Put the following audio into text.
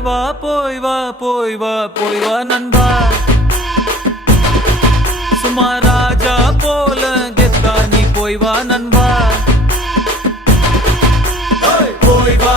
போய் வா நண்பா. சும்மா ராஜா போல கெத்தா நீ போய் வா நண்பா. போய் வா